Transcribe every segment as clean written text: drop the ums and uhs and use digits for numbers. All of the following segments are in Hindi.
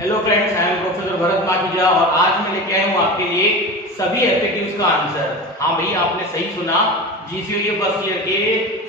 Hello friends, I am professor Bharat Makhija और आज मैं लेके आया हूँ आपके लिए सभी एफएक्यूज का आंसर। हाँ भैया, आपने सही सुना। जीसीओ फर्स्ट ईयर के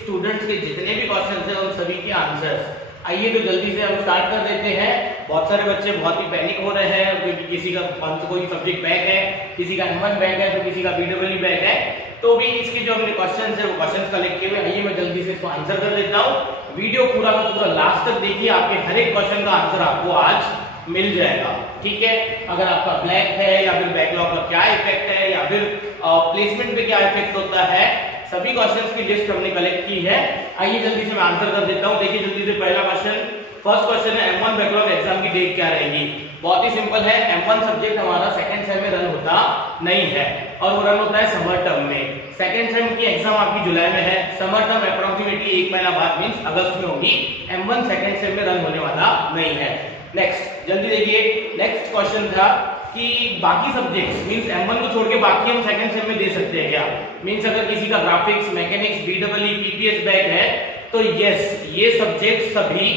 स्टूडेंट्स के जितने भी क्वेश्चंस हैं उन सभी के आंसर्स। आइए तो जल्दी से हम स्टार्ट कर देते हैं। बहुत सारे बच्चे बहुत ही पैनिक हो रहे हैं क्योंकि किसी का कोई सब्जेक्ट बैक है, किसी का M1 बैक है तो किसी का BEE बैक है। तो भी इसके जो हमने क्वेश्चंस है वो क्वेश्चंस कलेक्ट किए हुए। आइए मैं जल्दी से इसको आंसर कर देता हूँ। वीडियो पूरा का पूरा लास्ट तक देखिए, आपके हर एक क्वेश्चन का आंसर आपको आज मिल जाएगा। ठीक है, अगर आपका ब्लैक है या फिर बैकलॉग का क्या इफेक्ट है या फिर प्लेसमेंट पे क्या इफेक्ट होता है, सभी क्वेश्चंस की लिस्ट हमने कलेक्ट की है। आइए जल्दी से मैं आंसर कर देता हूं। देखिए जल्दी से पहला क्वेश्चन, फर्स्ट क्वेश्चन है M1 बैकलॉग एग्जाम की डेट क्या रहेगी। बहुत ही सिंपल है, M1 सब्जेक्ट हमारा सेकंड सेम में रन होता नहीं है और वो रन होता है समर टर्म में। सेकंड सेम की एग्जाम आपकी जुलाई में है, समर टर्म अप्रोक्सीमेटली 1 महीना बाद मींस अगस्त में होगी। M1 सेकंड सेम में रन होने वाला नहीं है। नेक्स्ट जल्दी देखिए, नेक्स्ट क्वेश्चन था कि बाकी सब्जेक्ट्स मींस M1 को छोड़ के बाकी हम सेकंड सेम में दे सकते हैं क्या। मींस अगर किसी का graphics, mechanics, BEE, PPS back है तो यस, ये सब्जेक्ट सभी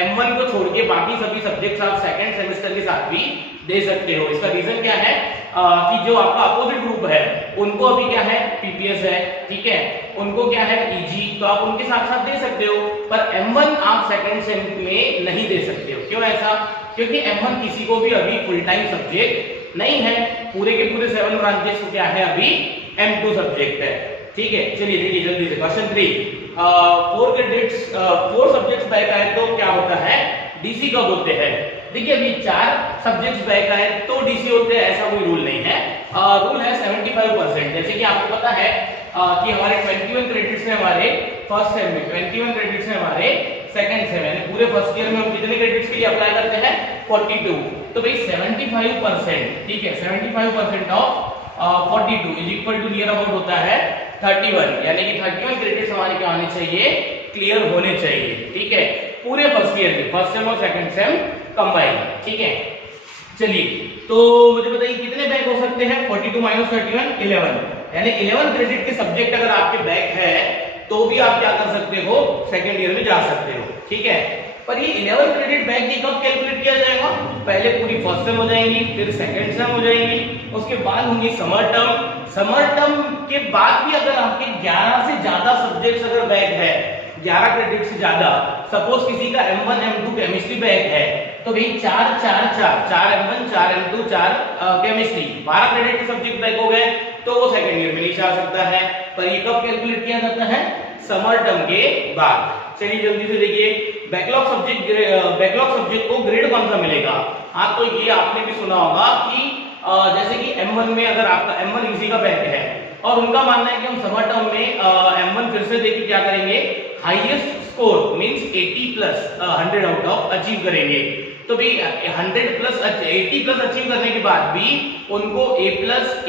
M1 को छोड़ के बाकी सभी सब्जेक्ट्स आप सेकंड सेमेस्टर के साथ भी दे सकते हो। इसका रीजन क्या है कि जो आपका अपोजिट ग्रुप है उनको अभी क्या है, PPS है, ठीक है, उनको क्या है EG, तो आप उनके साथ साथ दे सकते हो। पर M1 आप सेकंड सेम में नहीं दे सकते हो। क्यों ऐसा? क्योंकि M1 किसी को भी अभी फुल टाइम सब्जेक्ट नहीं है। पूरे के पूरे 7 ब्रांचेस को क्या है, अभी M2 सब्जेक्ट है। ठीक है, चलिए देखिए जल्दी से क्वेश्चन 3। 4 सब्जेक्ट्स बैक आए तो क्या होता है, DC कब होते हैं। देखिए अभी 4 सब्जेक्ट्स बैक आए तो DC होते हैं, ऐसा कोई रूल नहीं है। रूल है 75%। जैसे कि आपको पता है कि हमारे 21 क्रेडिट्स हैं हमारे फर्स्ट सेम में, 21 क्रेडिट्स हैं हमारे सेकंड सेम में। पूरे फर्स्ट ईयर में हम कितने क्रेडिट्स के लिए अप्लाई करते हैं, 42। तो भाई 75%, ठीक है, 75% of 42 is equal to near about होता है 31, यानी कि 31 क्रेडिट्स हमारे क्या होने चाहिए, क्लियर होने चाहिए। ठीक है, पूरे फर्स्ट ईयर में, फर्स्ट सेम और सेकंड सेम कंबाइन। ठीक है, चलिए तो मुझे बताइए कितने बैक हो सकते हैं। 42 - 31 11, यानी 11 क्रेडिट के सब्जेक्ट अगर आपके बैक है तो भी आप क्या कर सकते हो, सेकंड ईयर में जा सकते हो। ठीक है, पर ये 11 क्रेडिट बैक की कब कैलकुलेट किया जाएगा, पहले पूरी फर्स्ट सेम हो जाएंगी, फिर सेकंड सेम हो जाएंगी, उसके बाद होंगी समर टर्म। समर टर्म के बाद भी अगर आपके 11 से ज्यादा सब्जेक्ट्स अगर बैक है, 11 क्रेडिट से ज्यादा, सपोज किसी का M1 M2 केमिस्ट्री बैक है तो भाई 4 4 4 4 M1 4 M2 4 केमिस्ट्री, 12 क्रेडिट के सब्जेक्ट बैक हो गए तो वो सेकंड ईयर में नहीं जा सकता है। पर ये कब कैलकुलेट किया जाता है, समर टर्म के बाद। चलिए जल्दी से देखिए, बैकलॉग सब्जेक्ट को ग्रेड कौन सा मिलेगा। हाँ, तो ये आपने भी सुना होगा कि जैसे कि M1 में अगर आपका M1 किसी का बैक है और उनका मानना है कि हम समर टर्म में M1 फिर से देखिए क्या करेंगे, highest score means 80 plus 100 out of achieve करेंगे। तो भी 100 प्लस 80 प्लस अचीव करने के बाद भी उनको A+,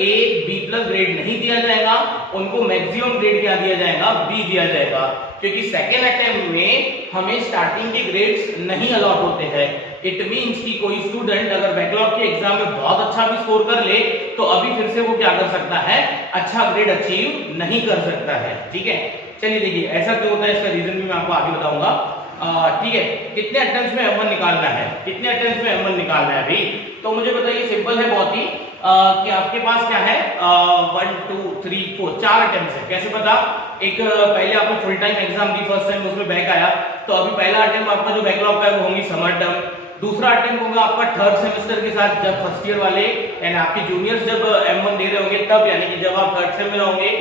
A, B+ ग्रेड नहीं दिया जाएगा, उनको मैक्सिमम ग्रेड क्या दिया जाएगा, B दिया जाएगा। क्योंकि सेकेंड अटेम्प्ट में हमें स्टार्टिंग के ग्रेड्स नहीं अलॉट होते हैं। इट मींस कि कोई स्टूडेंट अगर बैकलॉग के एग्जाम में बहुत अच्छा भी स्कोर कर ले तो अभी फिर से वो क्या कर सकता है, अच्छा ग्रेड अचीव नहीं कर सकता है। ठीक है, चलिए देखिए ऐसा क्यों होता है, इसका रीजन भी मैं आपको आगे बताऊंगा। ठीक है, कितने अटेम्प्ट्स में M1 निकालना है, कितने अटेम्प्ट्स में M1 निकालना है अभी, तो मुझे बताइए, सिंपल है बहुत ही कि आपके पास क्या है 1 2 3 4 4 अटेम्प्ट्स है। कैसे पता, एक पहले आपने full time exam the first time, उसमें बैक आया तो अभी पहला अटेम्प्ट आपका जो बैकलॉग का है वो होगी समर टर्म। दूसरा अटेम्प्ट होगा आपका थर्ड सेमेस्टर के साथ, जब फर्स्ट ईयर वाले यानी आपके जूनियर्स जब M1 दे रहे होंगे तब, यानी कि जब आप थर्ड सेम में रहोगे,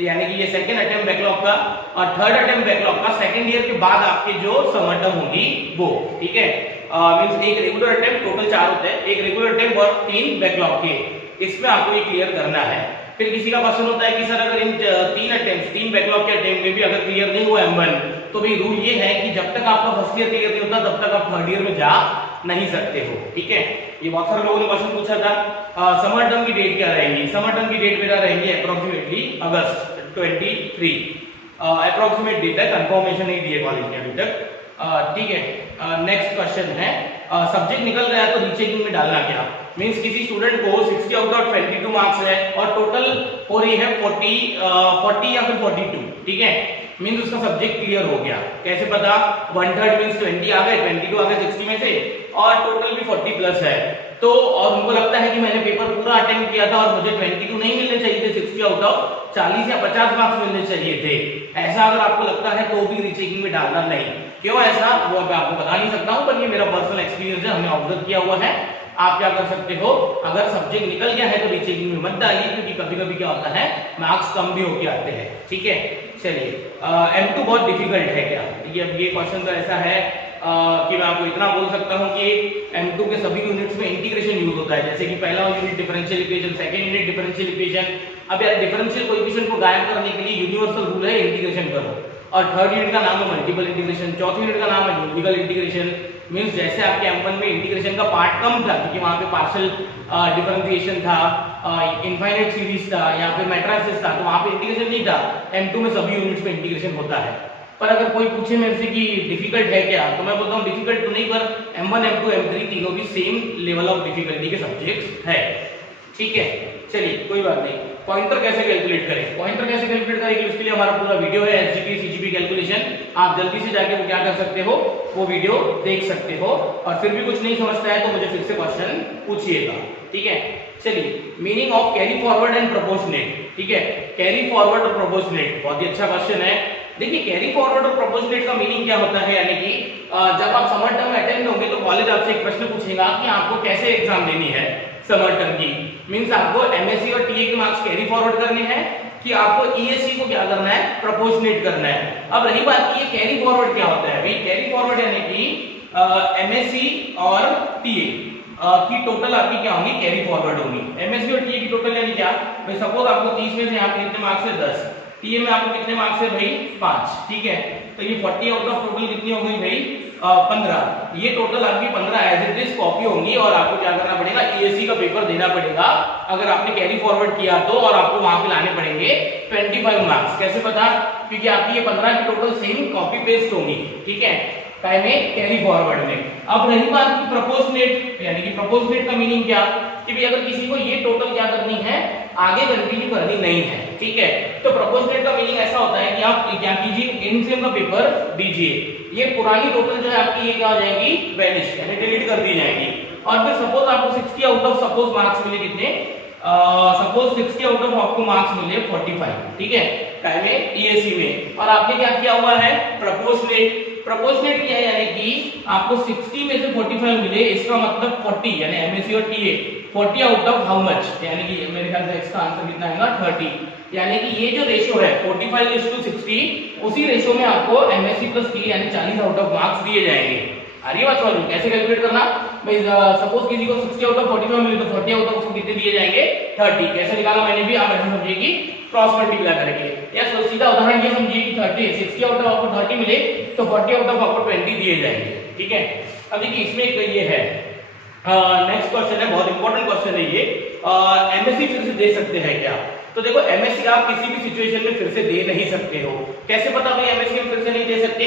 यानी कि ये सेकंड अटेम्प्ट बैकलॉग का, और थर्ड अटेम्प्ट बैकलॉग का सेकंड ईयर के बाद आपके जो समर टर्म होगी वो। ठीक है, मींस एक रेगुलर अटेम्प्ट, टोटल 4 होते हैं, एक रेगुलर अटेम्प्ट और 3 बैकलॉग के, इसमें आपको ये क्लियर करना है। फिर किसी का क्वेश्चन होता है कि सर अगर इन 3 बैकलॉग के अटेम्प्ट में भी अगर क्लियर नहीं हुआ M1 तो भाई रूल ये है कि जब तक आपका फर्स्ट ईयर क्लियर नहीं होता तब तक आप थर्ड ईयर में जा नहीं सकते हो। ठीक है, ये बहुत सारे लोगों ने क्वेश्चन पूछा था। समर टर्म की डेट क्या रहेगी, समर टर्म की डेट मेरा रहेगी अप्रोक्सीमेटली अगस्त 23। अप्रोक्सीमेट डेट है, कंफर्मेशन नहीं दी है कॉलेज ने अभी तक। ठीक है, नेक्स्ट क्वेश्चन है, सब्जेक्ट निकल गया तो रीचेकिंग में डालना क्या। मींस किसी स्टूडेंट को 60 आउट ऑफ 22 मार्क्स है और टोटल हो रही है 40 या फिर 42। ठीक है, मींस उसका सब्जेक्ट क्लियर हो गया। कैसे पता, 1/3 मींस 20 आ गए, 22 आ गए 60 में से, और टोटल भी 40 प्लस है, तो और उनको लगता है कि मैंने पेपर पूरा अटेम्प्ट किया था और मुझे 22 नहीं मिलने चाहिए थे, 60 आउट ऑफ 40 या 50 मार्क्स मिलने चाहिए थे, ऐसा अगर आपको लगता है तो भी रीचेकिंग में डालना नहीं। क्यों ऐसा वो मैं आपको बता नहीं सकता हूं, पर ये मेरा पर्सनल एक्सपीरियंस है, हमने ऑब्जर्व किया हुआ है। आप क्या कर सकते हो, अगर सब्जेक्ट निकल गया है तो रीचेकिंग में मत डालिए, क्योंकि कभी-कभी क्या होता है मार्क्स कम भी होके आते हैं। ठीक है, चलिए M2 बहुत डिफिकल्ट है क्या? देखिए अब ये क्वेश्चन तो ऐसा है कि मैं आपको इतना बोल सकता हूं कि M2 के सभी यूनिट्स में इंटीग्रेशन यूज होता है, जैसे कि पहला unit differential equation, second unit differential equation. अब यार डिफरेंशियल कोएफिशिएंट को गायब करने के लिए यूनिवर्सल रूल है इंटीग्रेशन करो, और थर्ड यूनिट का नाम है मल्टीपल इंटीग्रेशन, चौथे यूनिट का नाम है न्यूमेरिकल इंटीग्रेशन। मींस जैसे आपके M1 में इंटीग्रेशन का पार्ट कम था क्योंकि वहां पे पार्शियल डिफरेंशिएशन था, इनफाइनाइट सीरीज था या फिर मैट्रिसेस था, तो वहां पे इंटीग्रेशन नहीं था। M2 में सभी यूनिट्स में इंटीग्रेशन होता है। पर अगर कोई पूछे मेरे से कि डिफिकल्ट है क्या, तो मैं बोलता हूँ डिफिकल्ट तो नहीं, पर M1 M2 M3 तीनों भी सेम लेवल ऑफ डिफिकल्टी के सब्जेक्ट्स है। ठीक है, चलिए कोई बात नहीं। पॉइंटर कैसे कैलकुलेट करें, पॉइंटर कैसे कैलकुलेट करेंगे उसके लिए हमारा पूरा वीडियो है एसजीपी सीजीपी कैलकुलेशन, आप जल्दी से जाके वो क्या कर सकते हो, वो वीडियो देख सकते हो। और फिर भी कुछ नहीं समझता है तो मुझे फिर से क्वेश्चन पूछिएगा। ठीक है, चलिए meaning of carry forward and proportionate. ठीक है, कैरी फॉरवर्ड और प्रोपोर्शनेट बहुत ही अच्छा क्वेश्चन है। देखिए कैरी फॉरवर्ड और प्रोपोर्शनेट का मीनिंग क्या होता है, यानी कि जब आप समर टर्म में अटेंड होंगे तो कॉलेज आपसे एक प्रश्न पूछेगा कि आपको कैसे एग्जाम देनी है समर टर्म की। मींस आपको एमएससी और टीए के मार्क्स कैरी फॉरवर्ड करने हैं कि आपको ईएससी को क्या करना है, प्रोपोर्शनेट करना है। अब रही बात कि ये कैरी फॉरवर्ड क्या होता है, भाई कैरी फॉरवर्ड यानी कि एमएससी और टीए की टोटल आपकी क्या होंगी, कैरी फॉरवर्ड होंगी। एमएससी और टीए की टोटल यानी क्या, भाई सपोज आपको 30 में से यहाँ पे कितने मार्क्स है 10, टीए में आपको कितने मार्क्स है भाई 5। ठीक है, तो ये 40 आउट ऑफ टोटल कितनी हो गई भाई 15। ये टोटल आपकी 15 एज इट इज कॉपी होंगी और आपको क्या करना पड़ेगा, ईएससी का पेपर देना पड़ेगा अगर आपने कैरी फॉरवर्ड किया तो, और आपको वहां पे लाने पड़ेंगे 25 मार्क्स। कैसे पता, क्योंकि आपकी ये 15 की टोटल सेम कॉपी पेस्ट होंगी। ठीक है, टाइम में कैरी फॉरवर्ड में। अब रही बात की प्रोपोर्शनेट, यानी कि प्रोपोर्शनेट का मीनिंग क्या कि भाई अगर किसी को ये टोटल क्या करनी है, आगे कंटिन्यू करनी नहीं है। ठीक है, तो प्रोपोर्शनेट का मीनिंग ऐसा होता है कि आप क्या कीजिए, एनसीएम का पेपर दीजिए, ये पुरानी टोटल जो है आपकी ये क्या हो जाएगी, वैनिश यानी डिलीट कर दी जाएगी। और फिर सपोज आपको 60 आउट ऑफ सपोज मार्क्स मिले कितने, सपोज 60 आउट ऑफ आपको मार्क्स मिले 45। ठीक है, टाइम में ईएससी में, और आपने क्या किया हुआ है, प्रोपोर्शनेट। प्रोपोर्शनेट किया है यानी कि आपको 60 में से 45 मिले, इसका मतलब 40 यानी एमएससी और TA 40 out of how much, यानी कि मेरे ख्याल से इसका आंसर कितना आएगा 30। यानी कि ये जो रेशियो है 45:60, उसी रेशियो में आपको एमएससी प्लस टीए यानी 40 आउट ऑफ मार्क्स दिए जाएंगे। आ रही है बात समझ में, कैसे कैलकुलेट करना, भाई सपोज किसी को 60 आउट ऑफ 45 मिले तो 40 आउट ऑफ उसको कितने दिए जाएंगे 30। कैसे निकाला मैंने भी, आप ऐसे समझिए कि क्रॉस मल्टीप्लाई करके, या सीधा उदाहरण ये समझिए कि 60 आउट ऑफ आपको 30 मिले तो 40 आउट ऑफ आपको 20 दिए जाएंगे। ठीक है, अब देखिए इसमें एक ये है नेक्स्ट क्वेश्चन है, बहुत इंपॉर्टेंट क्वेश्चन है ये, एमएससी फिर से दे सकते हैं क्या? तो देखो एमएससी आप किसी भी सिचुएशन में फिर से दे नहीं सकते हो। कैसे पता भाई एमएससी में फिर से नहीं दे सकते?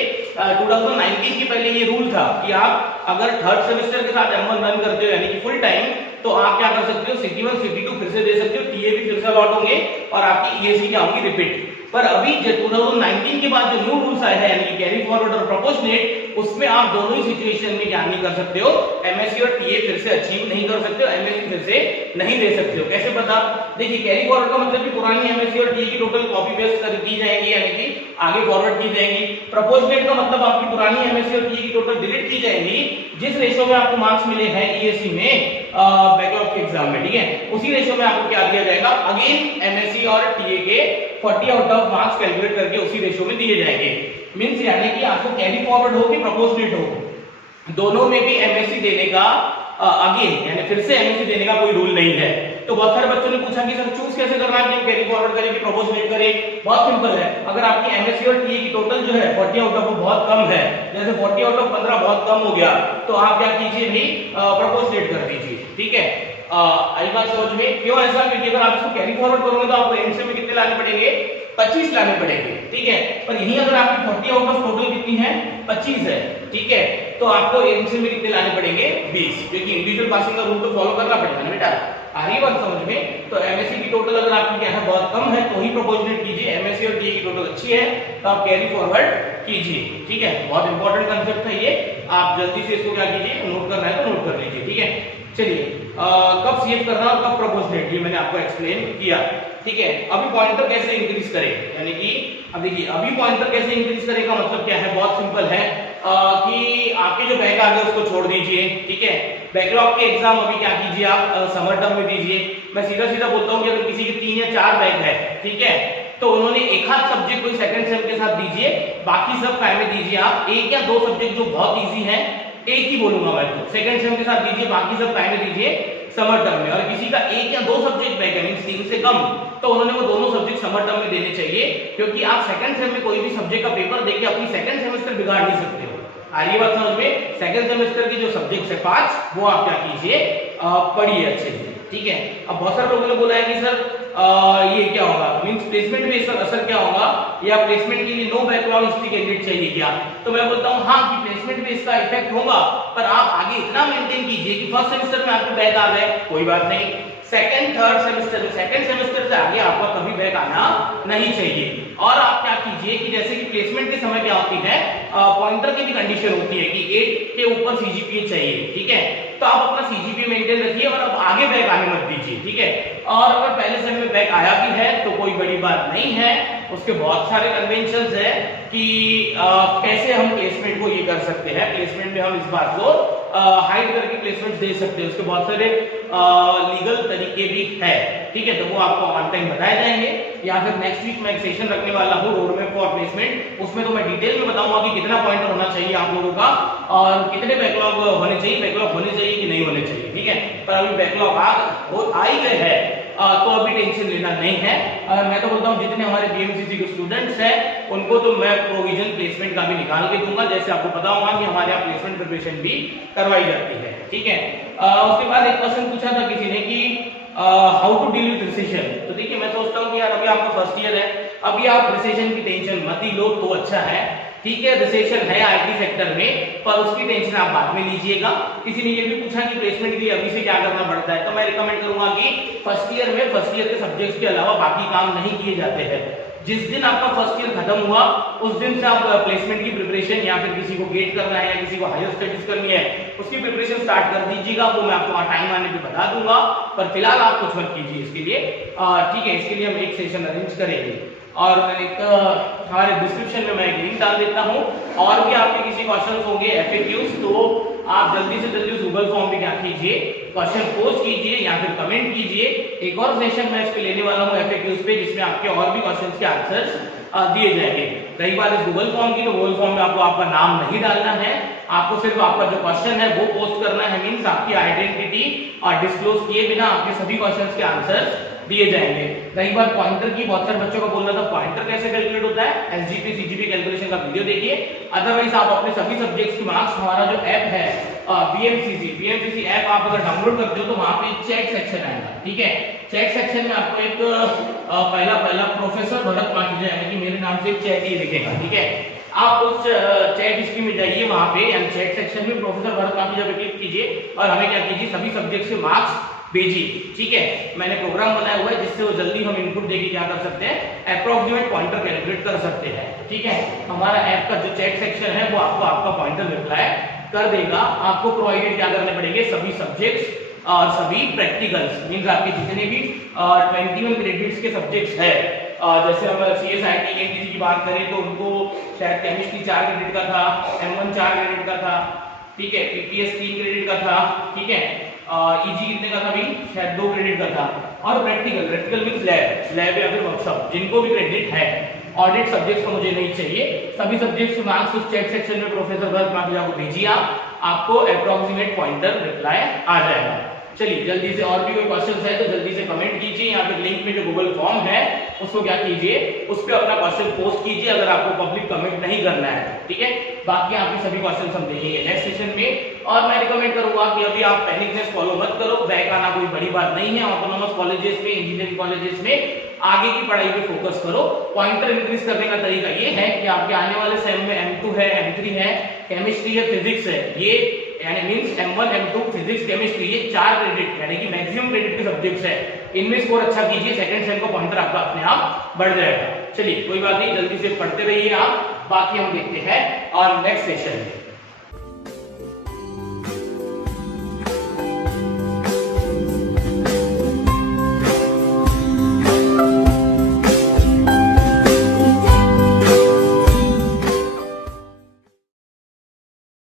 2019 के पहले ये रूल था कि आप अगर थर्ड सेमेस्टर के साथ M1 रन करते हो यानी कि फुल टाइम, तो आप क्या कर सकते हो, सिटी 1 सिटी 2 फिर से दे सकते हो, टीए भी फिर से अलॉट होंगे और आपकी ईएससी क्या होंगी, रिपीट। पर अभी 2019 के बाद जो न्यू रूल्स आए हैं यानी कि कैरी फॉरवर्ड और प्रोपोर्शनेट, उसमें आप दोनों ही सिचुएशन में क्या नहीं कर सकते हो, एमएससी और टीए फिर से अचीव नहीं कर सकते हो, एमएससी फिर से नहीं दे सकते हो। कैसे पता, देखिए कैरी फॉरवर्ड का मतलब कि पुरानी एमएससी और टीए की टोटल कॉपी पेस्ट कर दी जाएंगी यानी कि आगे फॉरवर्ड की जाएंगी। प्रोपोर्शनेट का मतलब आपकी पुरानी एमएससी और टीए की टोटल डिलीट की जाएंगी, जिस रेशियो में आपको मार्क्स मिले हैं ईएससी में बैकलॉग के एग्जाम में। ठीक है, उसी रेशियो में आपको क्या दिया जाएगा, अगेन एमएससी और टीए के 40 आउट ऑफ मार्क्स कैलकुलेट करके उसी रेशियो में दिए जाएंगे। मींस यानी कि आपको कैरी फॉरवर्ड हो कि प्रोपोर्शनेट हो, दोनों में भी एमएससी देने का अगेन यानी फिर से एमएससी देने का कोई रूल नहीं है। तो बहुत सारे बच्चों ने पूछा कि सर चूज कैसे करना है कि हम कैरी फॉरवर्ड करें कि प्रोपोर्शनेट करें? बहुत सिंपल है, अगर आपकी एमएससी और टीए की टोटल जो है 40 आउट ऑफ बहुत कम है, जैसे 40 आउट ऑफ 15 बहुत कम हो गया, तो आप क्या कीजिए भाई, प्रोपोर्शनेट कर दीजिए। ठीक है, आई बात समझ में? क्यों ऐसा, क्योंकि अगर आप इसको कैरी फॉरवर्ड करोगे तो आपको एमएससी में कितने लाने पड़ेंगे, 25 लाने पड़ेंगे। ठीक है, पर यही अगर आपकी 40 आउट ऑफ टोटल कितनी है, 25 है। ठीक है, तो आपको एमएससी में कितने लाने पड़ेंगे, 20, क्योंकि इंडिविजुअल पासिंग का रूल तो फॉलो करना पड़ेगा ना बेटा। आ रही है बात समझ में? तो एमएससी की टोटल अगर आपकी क्या है बहुत कम है तो ही प्रोपोर्शनेट कीजिए, एमएससी और टीए की टोटल अच्छी है तो आप कैरी फॉरवर्ड कीजिए। ठीक है, बहुत इंपॉर्टेंट कांसेप्ट है ये, आप जल्दी से इसको क्या कीजिए, नोट करना है तो नोट कर लीजिए, ठीक है। चलिए कब सेव करना और कब प्रोपोर्शनेट, ये मैंने आपको एक्सप्लेन किया, ठीक है। अभी पॉइंटर कैसे इंक्रीज करें, यानी कि अब देखिए अभी पॉइंटर कैसे इंक्रीज करेगा, मतलब क्या है, बहुत सिंपल है कि आपके जो बैक आ गए उसको छोड़ दीजिए, ठीक है। बैकलॉग के एग्जाम अभी क्या कीजिए, आप समर टर्म में दीजिए। मैं सीधा सीधा बोलता हूँ कि अगर किसी के 3 या 4 बैक है, ठीक है, तो उन्होंने एक आध सब्जेक्ट कोई सेकंड सेम के साथ दीजिए, बाकी सब काय में दीजिए आप 1 या 2 सब्जेक्ट जो बहुत इजी है, एक ही बोलूंगा मैं तो, सेकंड सेम के साथ दीजिए, बाकी सब काय में दीजिए समर टर्म में। और किसी का 1 या 2 सब्जेक्ट बैक है, मींस 3 से कम, तो उन्होंने वो दोनों सब्जेक्ट समर टर्म में देने चाहिए, क्योंकि आप सेकंड सेम में कोई भी सब्जेक्ट का पेपर देके अपनी सेकंड सेमेस्टर बिगाड़ नहीं सकते हो। आ रही बात समझ में? सेकंड सेमेस्टर के जो सब्जेक्ट्स है 5, वो आप क्या कीजिए, पढ़िए अच्छे से, ठीक है। अब बहुत सारे लोगों ने बोला है कि सर ये क्या होगा, मींस प्लेसमेंट में इसका असर क्या होगा, या प्लेसमेंट के लिए नो बैकलॉग हिस्ट्री कैंडिडेट चाहिए क्या? तो मैं बोलता हूँ हाँ कि प्लेसमेंट में इसका इफेक्ट होगा, पर आप आगे इतना मेंटेन कीजिए कि फर्स्ट सेमेस्टर में आपके बैक आ गए, कोई बात नहीं, सेकंड थर्ड सेमेस्टर में, सेकंड सेमेस्टर से आगे आपका कभी बैक आना नहीं चाहिए। और आप क्या कीजिए कि जैसे कि प्लेसमेंट के समय क्या होती है, पॉइंटर की भी कंडीशन होती है कि 8 के ऊपर सीजीपीए चाहिए, ठीक है, तो आप अपना सीजीपीए मेंटेन रखिए और अब आगे बैक आने मत दीजिए, ठीक है। और अगर पहले सेम में बैक आया भी है तो कोई बड़ी बात नहीं है, उसके बहुत सारे कन्वेंशंस है कि कैसे हम प्लेसमेंट को ये कर सकते हैं, प्लेसमेंट में हम इस बात को हाइड करके प्लेसमेंट दे सकते हैं, उसके बहुत सारे लीगल तरीके भी है, ठीक है। तो वो आपको ऑन टाइम बताए जाएंगे, या फिर नेक्स्ट वीक मैं एक सेशन रखने वाला हूँ रोड मैप फॉर प्लेसमेंट, उसमें तो मैं डिटेल में बताऊंगा कि कितना पॉइंटर होना चाहिए आप लोगों का और कितने बैकलॉग होने चाहिए, बैकलॉग होने चाहिए कि नहीं होने चाहिए, ठीक है। पर अभी बैकलॉग आ ही गए हैं तो अभी टेंशन लेना नहीं है। मैं तो बोलता हूँ जितने हमारे बीएमसीसी के स्टूडेंट्स हैं उनको तो मैं प्रोविजन प्लेसमेंट का भी निकाल के दूंगा, जैसे आपको पता होगा कि हमारे यहाँ प्लेसमेंट प्रिपरेशन भी करवाई जाती है, ठीक है। उसके बाद एक क्वेश्चन पूछा था किसी ने कि how to deal with recession, तो देखिए मैं सोचता हूँ कि यार अभी आपका फर्स्ट ईयर है, अभी आप रिसेशन की टेंशन मत ही लो तो अच्छा है, ठीक है। रिसेशन है आईटी सेक्टर में, पर उसकी टेंशन आप बाद में लीजिएगा। किसी ने ये भी पूछा कि प्लेसमेंट के लिए अभी से क्या करना पड़ता है, तो मैं रिकमेंड करूंगा कि फर्स्ट ईयर में फर्स्ट ईयर के सब्जेक्ट्स के अलावा बाकी काम नहीं किए जाते हैं। जिस दिन आपका फर्स्ट ईयर खत्म हुआ उस दिन से आप प्लेसमेंट की प्रिपरेशन, या फिर किसी को गेट करना है या किसी को हायर स्टडीज करनी है उसकी प्रिपरेशन स्टार्ट कर दीजिएगा, वो मैं आपको टाइम आने पे बता दूंगा, पर फिलहाल आप कुछ मत कीजिए इसके लिए, ठीक है। इसके लिए हम एक सेशन अरेंज करेंगे और एक हमारे डिस्क्रिप्शन में मैं एक लिंक डाल देता हूँ, और भी आपके किसी क्वेश्चन होंगे एफएक्यूज, तो आप जल्दी से जल्दी गूगल फॉर्म पे क्या कीजिए, क्वेश्चन पोस्ट कीजिए या फिर कमेंट कीजिए। एक और सेशन मैं इस पे लेने वाला हूँ एफएक्यूज पे, जिसमें आपके और भी क्वेश्चंस के आंसर्स दिए जाएंगे। रही बात इस गूगल फॉर्म की, तो गूगल फॉर्म में आपको आपका नाम नहीं डालना है, आपको सिर्फ आपका जो क्वेश्चन है वो पोस्ट करना है, मींस आपकी आइडेंटिटी और डिस्क्लोज किए बिना आपके सभी क्वेश्चंस के आंसर्स दिए जाएंगे। रही बात पॉइंटर की, बहुत सारे बच्चों का बोलना था पॉइंटर कैसे कैलकुलेट होता है, एसजीपी सीजीपी कैलकुलेशन का वीडियो देखिए, अदरवाइज आप अपने सभी सब्जेक्ट्स की मार्क्स, हमारा जो ऐप है बीएमसीसी ऐप आप अगर डाउनलोड करते हो तो वहां पे चैट सेक्शन आएगा, ठीक है। चैट सेक्शन में आपको एक पहला प्रोफेसर भरत माखीजा, यानी कि मेरे नाम से एक चैट ही दिखेगा, ठीक है। आप उस चैट हिस्ट्री में जाइए, वहां पे यानी चैट सेक्शन में प्रोफेसर भरत माखीजा पे क्लिक कीजिए और हमें क्या कीजिए, सभी सब्जेक्ट्स के मार्क्स भेजिए, ठीक है। मैंने प्रोग्राम बनाया हुआ है जिससे वो जल्दी हम इनपुट देके क्या कर सकते हैं, अप्रोक्सीमेट पॉइंटर कैलकुलेट कर सकते हैं, ठीक है। हमारा ऐप का जो चैट सेक्शन है वो आपको आपका पॉइंटर रिप्लाई कर देगा। आपको प्रोवाइडेड क्या करने पड़ेंगे, सभी सब्जेक्ट्स और सभी प्रैक्टिकल्स, मींस आपके जितने भी 21 क्रेडिट्स के सब्जेक्ट्स है, जैसे हम सीएसआईटी एनटीसी की बात करें तो उनको शायद केमिस्ट्री 4 क्रेडिट का था, M1 4 क्रेडिट का था, ठीक है, पीपीएस 3 क्रेडिट का था, ठीक है, ईजी कितने का था भी, शायद 2 क्रेडिट का था, और प्रैक्टिकल मींस लैब या फिर वर्कशॉप, जिनको भी क्रेडिट है। ऑडिट सब्जेक्ट्स का मुझे नहीं चाहिए, सभी सब्जेक्ट्स के मार्क्स उस चैट सेक्शन में प्रोफेसर भरत माखीजा को भेजिए, आपको अप्रोक्सीमेट पॉइंटर रिप्लाई आ जाएगा। चलिए जल्दी से, और भी कोई क्वेश्चन है तो जल्दी से कमेंट कीजिए, या फिर लिंक में जो गूगल फॉर्म है उसको क्या कीजिए, उस पर अपना क्वेश्चन पोस्ट कीजिए अगर आपको पब्लिक कमेंट नहीं करना है, ठीक है। बाकी आपके सभी क्वेश्चन हम देखेंगे नेक्स्ट सेशन में। और मैं रिकमेंड करूंगा कि अभी आप पैनिकनेस फॉलो मत करो, बैक आना कोई बड़ी बात नहीं है। ऑटोनोमस कॉलेजेस में, इंजीनियरिंग कॉलेजेस में आगे की पढ़ाई पे फोकस करो। पॉइंटर इंक्रीज करने का तरीका ये है कि आपके आने वाले सेम में M2 है, M3 है, केमिस्ट्री है, फिजिक्स है, ये यानी means M1 M2 physics chemistry, ये 4 क्रेडिट यानी कि मैक्सिमम क्रेडिट के सब्जेक्ट्स है, इनमें स्कोर अच्छा कीजिए, सेकंड सेम का पॉइंटर आपका अपने आप बढ़ जाएगा। चलिए कोई बात नहीं, जल्दी से पढ़ते रहिए आप, बाकी हम देखते हैं और नेक्स्ट सेशन में।